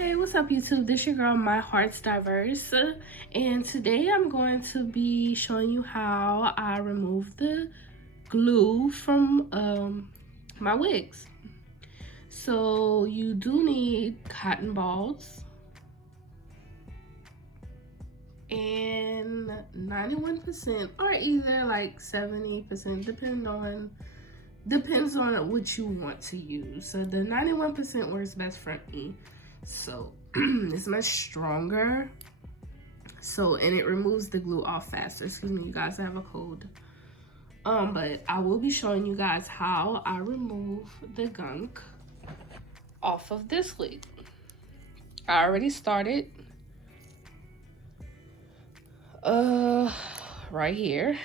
Hey, what's up YouTube? This your girl, My Heart's Diverse, and today I'm going to be showing you how I remove the glue from my wigs. So you do need cotton balls and 91% or either like 70%, depends on what you want to use. So the 91% works best for me. So it's much stronger, and it removes the glue off faster. Excuse me, you guys, I have a cold. But I will be showing you guys how I remove the gunk off of this wig. I already started right here,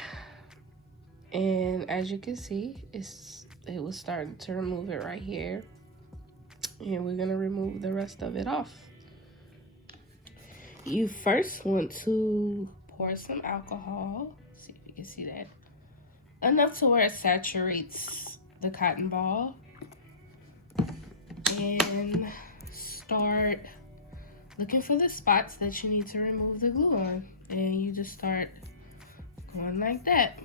and as you can see, it was starting to remove it right here. And we're gonna remove the rest of it off. You first want to pour some alcohol. See if you can see that. Enough to where it saturates the cotton ball. And start looking for the spots that you need to remove the glue on. And you just start going like that.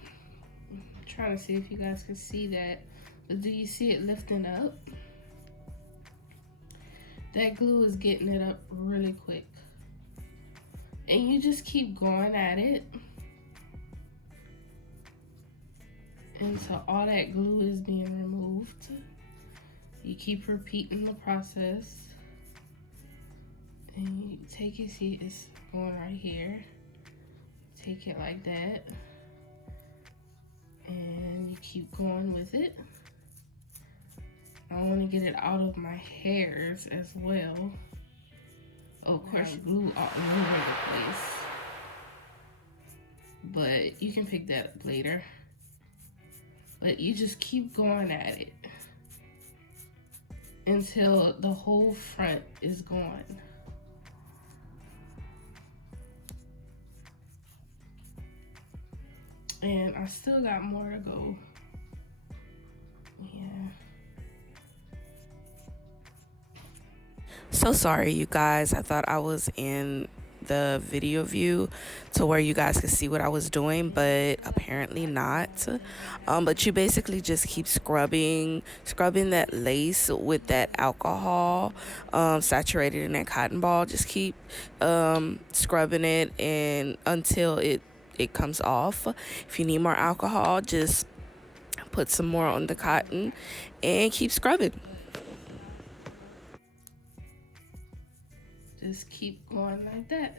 I'm trying to see if you guys can see that. But do you see it lifting up? That glue is getting it up really quick. And you just keep going at it until all that glue is being removed. You keep repeating the process. And you take it, see it's going right here. Take it like that. And you keep going with it. I want to get it out of my hairs as well. Oh, of course, glue all over the place. But you can pick that up later. But you just keep going at it until the whole front is gone. And I still got more to go. Yeah. So sorry, you guys. I thought I was in the video view to where you guys could see what I was doing, but apparently not. But you basically just keep scrubbing that lace with that alcohol saturated in that cotton ball. Just keep scrubbing it and until it comes off. If you need more alcohol, just put some more on the cotton and keep scrubbing. Just keep going like that.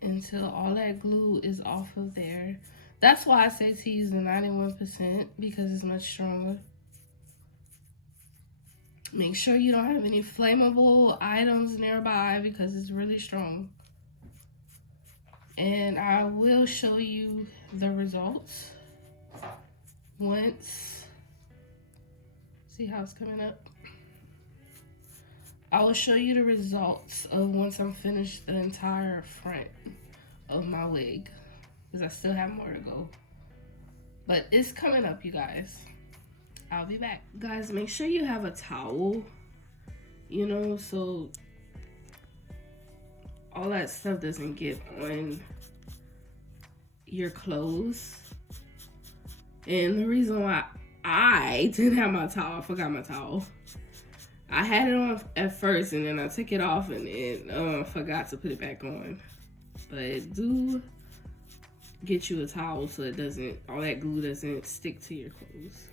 Until all that glue is off of there. That's why I say to use the 91% because it's much stronger. Make sure you don't have any flammable items nearby because it's really strong. And I will show you the results once. See how it's coming up? I will show you the results of once I'm finished the entire front of my wig, because I still have more to go. But it's coming up, you guys. I'll be back. Guys, make sure you have a towel, you know, so all that stuff doesn't get on your clothes. And the reason why I didn't have my towel, I forgot my towel. I had it on at first and then I took it off and then forgot to put it back on. But do get you a towel so it doesn't, all that glue doesn't stick to your clothes.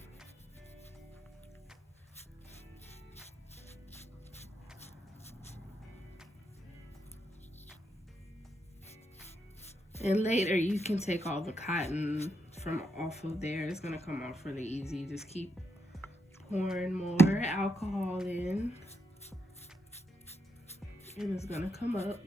And later you can take all the cotton from off of there. It's gonna come off really easy. Just keep pouring more alcohol in and it's gonna come up.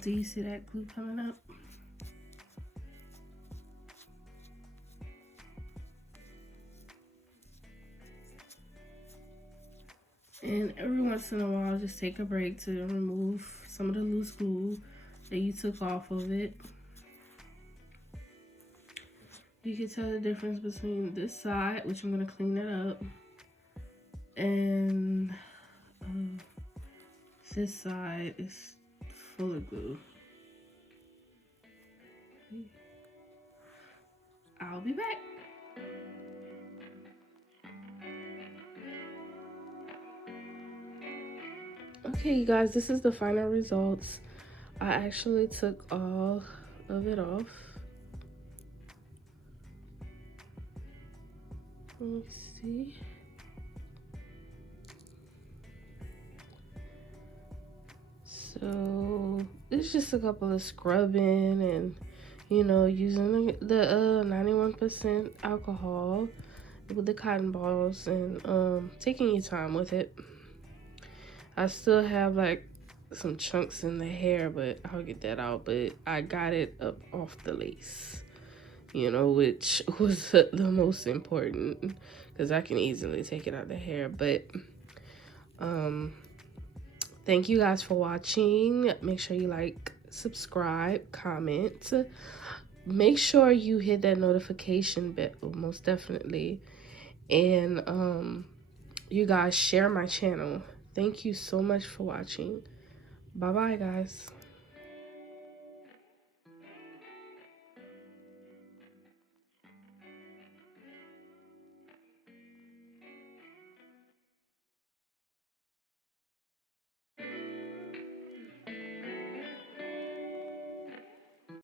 Do you see that glue coming up? And every once in a while, just take a break to remove some of the loose glue that you took off of it. You can tell the difference between this side, which I'm going to clean it up, and this side is full of glue. I'll be back. Okay, you guys, this is the final results. I actually took all of it off. Let me see. So it's just a couple of scrubbing and, you know, using the 91% alcohol with the cotton balls and taking your time with it. I still have like some chunks in the hair, but I'll get that out. But I got it up off the lace, you know, which was the most important because I can easily take it out of the hair. But thank you guys for watching. Make sure you like, subscribe, comment. Make sure you hit that notification bell, most definitely. And you guys share my channel. Thank you so much for watching. Bye bye, guys.